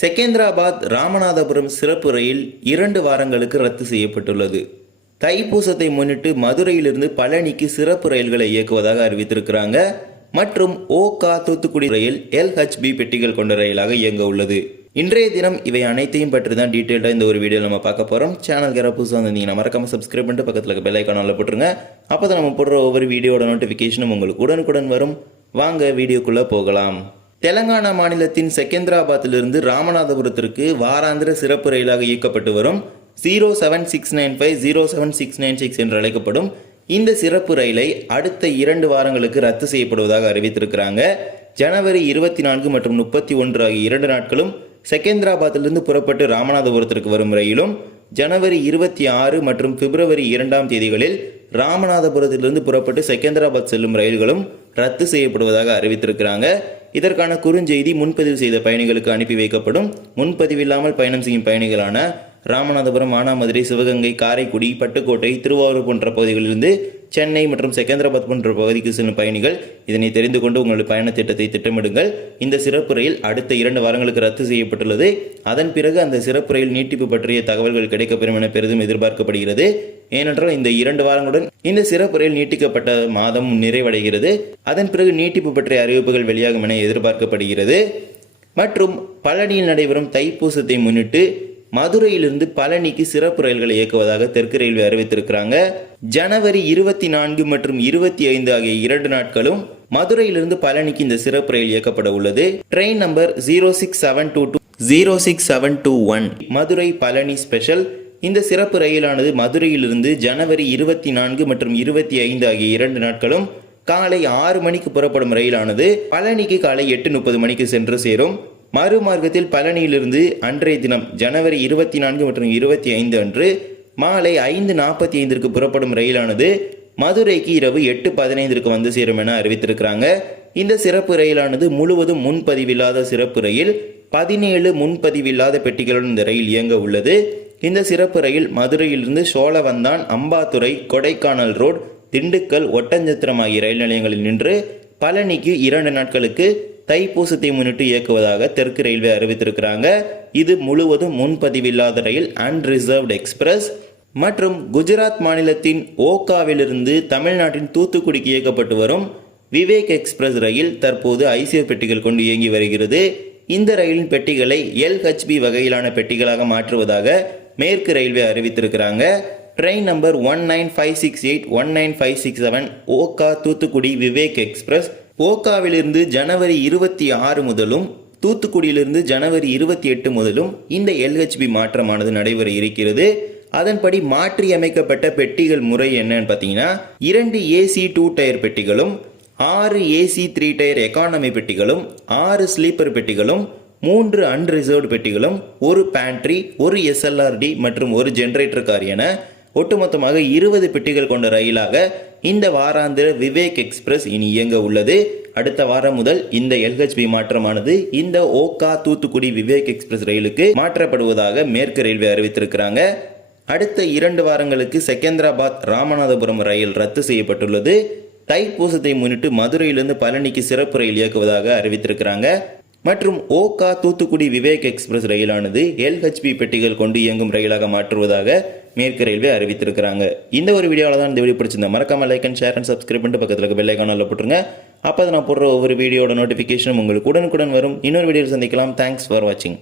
செகந்திராபாத் ராமநாதபுரம் சிறப்பு ரயில் இரண்டு வாரங்களுக்கு ரத்து செய்யப்பட்டுள்ளது. தைப்பூசத்தை முன்னிட்டு மதுரையிலிருந்து பழனிக்கு சிறப்பு ரயில்களை இயக்குவதாக அறிவித்திருக்கிறாங்க. மற்றும் ஓகா தூத்துக்குடி ரயில் எல்ஹெச்பி பெட்டிகள் கொண்ட ரயிலாக இயங்க உள்ளது. இன்றைய தினம் இவை அனைத்தையும் பற்றி தான் டீட்டெயிலாக இந்த ஒரு வீடியோ நம்ம பார்க்க போகிறோம் சேனல் யாராவது புதுசாக வந்திருந்தீங்கன்னா மறக்காம சப்ஸ்கிரைப் பண்ணிட்டு பக்கத்தில் இருக்க பெல் போட்டுருங்க. அப்போ தான் நம்ம போடுற ஒவ்வொரு வீடியோட நோட்டிஃபிகேஷனும் உங்களுக்கு உடனுக்குடன் வரும். வாங்க வீடியோக்குள்ளே போகலாம். தெலங்கானா மாநிலத்தின் செகந்திராபாத்திலிருந்து ராமநாதபுரத்திற்கு வாராந்திர சிறப்பு ரயிலாக இயக்கப்பட்டு வரும் zero seven six nine five zero seven six nine six என்று அழைக்கப்படும் இந்த சிறப்பு ரயிலை அடுத்த இரண்டு வாரங்களுக்கு ரத்து செய்யப்படுவதாக அறிவித்திருக்கிறாங்க. ஜனவரி இருபத்தி நான்கு மற்றும் முப்பத்தி ஒன்று ஆகிய இரண்டு நாட்களும் செகந்திராபாத்திலிருந்து புறப்பட்டு ராமநாதபுரத்திற்கு வரும் ரயிலும் ஜனவரி இருபத்தி ஆறு மற்றும் பிப்ரவரி இரண்டாம் தேதிகளில் ராமநாதபுரத்திலிருந்து புறப்பட்டு செகந்திராபாத் செல்லும் ரயில்களும் ரத்து செய்யப்படுவதாக அறிவித்திருக்கிறாங்க. இதற்கான குறுஞ்செய்தி முன்பதிவு செய்த பயணிகளுக்கு அனுப்பி வைக்கப்படும். முன்பதிவில்லாமல் பயணம் செய்யும் பயணிகளான ராமநாதபுரம் மானாமதுரை சிவகங்கை காரைக்குடி பட்டுக்கோட்டை திருவாரூர் போன்ற பகுதிகளிலிருந்து சென்னை மற்றும் செகந்திராபாத் போன்ற பகுதிக்கு செல்லும் பயணிகள் இதனை தெரிந்து கொண்டு உங்களுடைய பயண திட்டத்தை திட்டமிடுங்கள். இந்த சிறப்பு ரயில் அடுத்த இரண்டு வாரங்களுக்கு ரத்து செய்யப்பட்டுள்ளது. அதன் பிறகு அந்த சிறப்பு ரயில் நீட்டிப்பு பற்றிய தகவல்கள் கிடைக்கப்பெறும் என பெரிதும் எதிர்பார்க்கப்படுகிறது. ஏனென்றால் இந்த இரண்டு வாரங்களுடன் இந்த சிறப்பு ரயில் நீட்டிக்கப்பட்ட மாதம் நிறைவடைகிறது. அதன் பிறகு நீட்டிப்பு பற்றிய அறிவிப்புகள் வெளியாகும் என எதிர்பார்க்கப்படுகிறது. மற்றும் பழனியில் நடைபெறும் தைப்பூசத்தை முன்னிட்டு மதுரையிலிருந்து பழனிக்கு சிறப்பு ரயில்களை இயக்குவதாக தெற்கு ரயில்வே அறிவித்திருக்கிறாங்க. ஜனவரி இருபத்தி நான்கு மற்றும் இருபத்தி ஐந்து ஆகிய இரண்டு நாட்களும் மதுரையிலிருந்து பழனிக்கு இந்த சிறப்பு ரயில் இயக்கப்பட உள்ளது. Train number zero six seven two two zero six seven two one Madurai Palani special. இந்த சிறப்பு ரயிலானது மதுரையிலிருந்து ஜனவரி இருபத்தி நான்கு மற்றும் இருபத்தி ஐந்து ஆகிய இரண்டு நாட்களும் காலை ஆறு மணிக்கு புறப்படும் ரயிலானது. பழனிக்கு காலை எட்டு முப்பது மணிக்கு சென்று சேரும். மறுமார்க்கத்தில் பழனியிலிருந்து அன்றைய தினம் ஜனவரி இருபத்தி நான்கு மற்றும் இருபத்தி ஐந்து அன்று மாலை ஐந்து நாற்பத்தி ஐந்திற்கு புறப்படும் ரயிலானது மதுரைக்கு இரவு எட்டு பதினைந்திற்கு வந்து சேரும் என அறிவித்திருக்கிறாங்க. இந்த சிறப்பு ரயிலானது முழுவதும் முன்பதிவில்லாத சிறப்பு ரயில் பதினேழு முன்பதிவில்லாத பெட்டிகளுடன் இந்த ரயில் இயங்க உள்ளது. இந்த சிறப்பு ரயில் மதுரையிலிருந்து சோழவந்தான் அம்பாத்துறை கொடைக்கானல் ரோட் திண்டுக்கல் ஒட்டஞ்சத்திரம் ஆகிய ரயில் நிலையங்களில் நின்று பழனிக்கு இரண்டு நாட்களுக்கு தைப்பூசத்தை முன்னிட்டு இயக்குவதாக தெற்கு ரயில்வே அறிவித்திருக்கிறாங்க. இது முழுவதும் முன்பதிவில்லாத ரயில் அன்ரிசர்வ்டு எக்ஸ்பிரஸ் மற்றும் குஜராத் மாநிலத்தின் ஓகாவிலிருந்து தமிழ்நாட்டின் தூத்துக்குடிக்கு இயக்கப்பட்டு வரும் விவேக் எக்ஸ்பிரஸ் ரயில் தற்போது ஐசிஓ பெட்டிகள் கொண்டு இயங்கி வருகிறது. இந்த ரயிலின் பெட்டிகளை எல்ஹெச்பி வகையிலான பெட்டிகளாக மாற்றுவதாக மேற்கு railway அறிவித்திருக்கிறாங்க. Train number one nine five six eight one nine five six seven Okha Thoothukudi Vivek express ஓகாவிலிருந்து ஜனவரி இருபத்தி ஆறு முதலும் தூத்துக்குடியிலிருந்து ஜனவரி இருபத்தி எட்டு முதலும் இந்த எல்ஹெச்பி மாற்றமானது நடைபெற இருக்கிறது. அதன்படி மாற்றி அமைக்கப்பட்ட பெட்டிகள் முறை என்னன்னு பார்த்தீங்கன்னா இரண்டு ஏசி டூ டயர் பெட்டிகளும் ஆறு ஏசி த்ரீ டயர் எக்கானமி பெட்டிகளும் ஆறு ஸ்லீப்பர் பெட்டிகளும் மூன்று அன்ரிசர்வ்டு பெட்டிகளும் ஒரு பேண்ட்ரி ஒரு எஸ்எல்ஆர்டி மற்றும் ஒரு ஜென்ரேட்டர் கார் என ஒட்டுமொத்தமாக இருபது பெட்டிகள் கொண்ட ரயிலாக இந்த வாராந்திர விவேக் எக்ஸ்பிரஸ் இனி இயங்க உள்ளது. அடுத்த வாரம் முதல் இந்த எல்ஹெச்பி மாற்றமானது இந்த ஓகா தூத்துக்குடி விவேக் எக்ஸ்பிரஸ் ரயிலுக்கு மாற்றப்படுவதாக மேற்கு ரயில்வே அறிவித்திருக்கிறாங்க. அடுத்த இரண்டு வாரங்களுக்கு செகந்திராபாத் ராமநாதபுரம் ரயில் ரத்து செய்யப்பட்டுள்ளது. தைப்பூசத்தை முன்னிட்டு மதுரையிலிருந்து பழனிக்கு சிறப்பு ரயில் இயக்குவதாக அறிவித்திருக்கிறாங்க. மற்றும் ஓகா தூத்துக்குடி விவேக் எக்ஸ்பிரஸ் ரயிலானது எல்ஹெச்பி பெட்டிகள் கொண்டு இயங்கும் ரயிலாக மாற்றுவதாக மேற்கு ரயில்வே அறிவித்திருக்கிறாங்க. இந்த ஒரு வீடியோவில் தான் இந்த வீடியோ பிடிச்சிருந்தா மறக்காம like and share and subscribe பண்ணிட்டு பக்கத்தில் இருக்க பெல் ஐக்கானில் போட்டுருங்க. அப்போ நான் போடுற ஒவ்வொரு வீடியோட நோட்டிஃபிகேஷன் உங்களுக்கு உடனுக்குடன் வரும். இன்னொரு வீடியோவில் சந்திக்கலாம். தேங்க்ஸ் ஃபார் வாட்சிங்